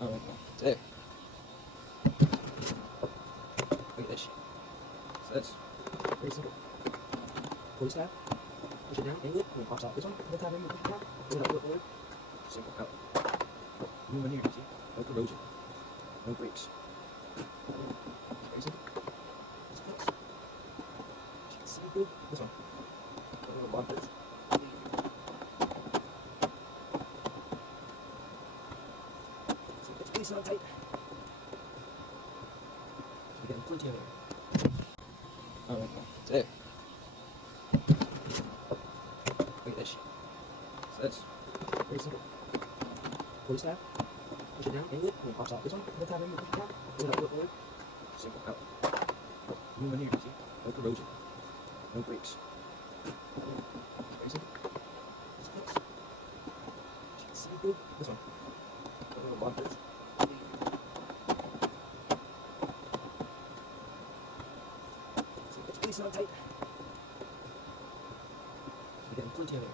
Alright, today, look at this. So that's very simple. Pull this tab, push it down, angle it, and it pops out. This one, the tab, push it down, pull it up, forward. Simple cut. Move in here, easy. No corrosion. No breaks. Very simple. This cuts. See good. This one. A little bond first. So it's really so tight. So we're getting plenty of air. Alright, today, look at this. So that's very simple. Pull this tab, push it down, angle it, and it pops out. This one, the tab, push it down, pull it up, forward. Simple cut. Move in here, easy. No corrosion. No breaks. Very simple. This cuts. See good. This one. A little bond first. So it's really so tight. So we're getting plenty of air.